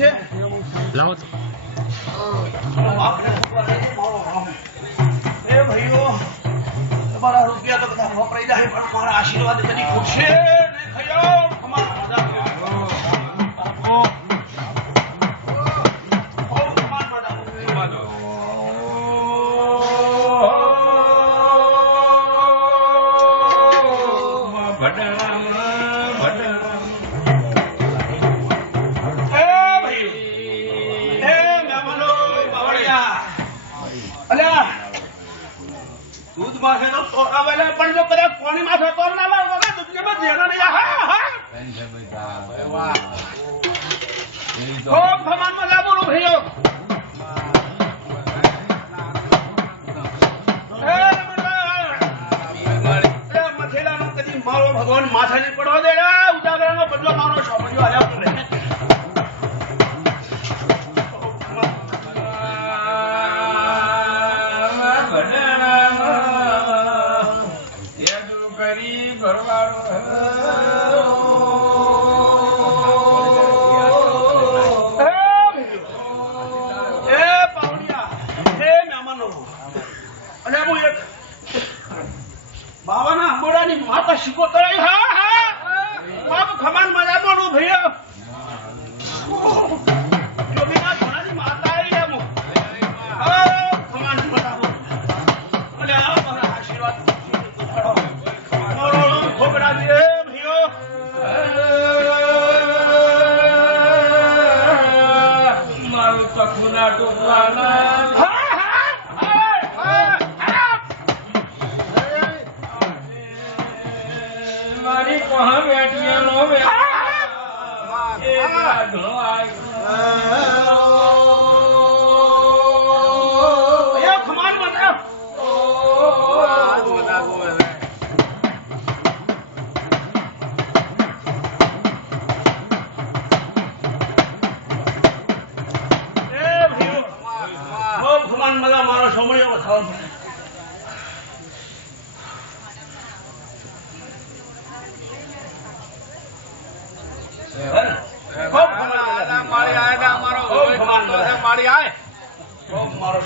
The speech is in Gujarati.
છે લાવો એ ભાઈઓ તમારા રૂપિયા તો બધા વપરાઈ જાય પણ મારા આશીર્વાદ કદી ખૂટશે નહીં ખયો અમારા મજા પણ જો કદાચ કોની માથે તો ના લાવ દુનિયામાં જેના નહીં હા હા ખૂબ ભગવાનમાં જા બોલું ભાઈઓ મથેલાનો કદી મારો ભગવાન માથે નહીં પડવા દે ઉજાગરાનો બદલો મારો સોમજો આવ્યા રહે બાવાના અંબોડાની માતા શીખો તરાઈ હા હા બાપ ખમાન મજા બોલું ભૈયા જો મેરા ઘણાની માતા આવી એમ હા ખમાન મજા બોલું અને આ મારા આશીર્વાદ મારો ખોબરા દે ભૈયો મારું તખુના ટોપવાના મજા મારો સમય બતાવો મારો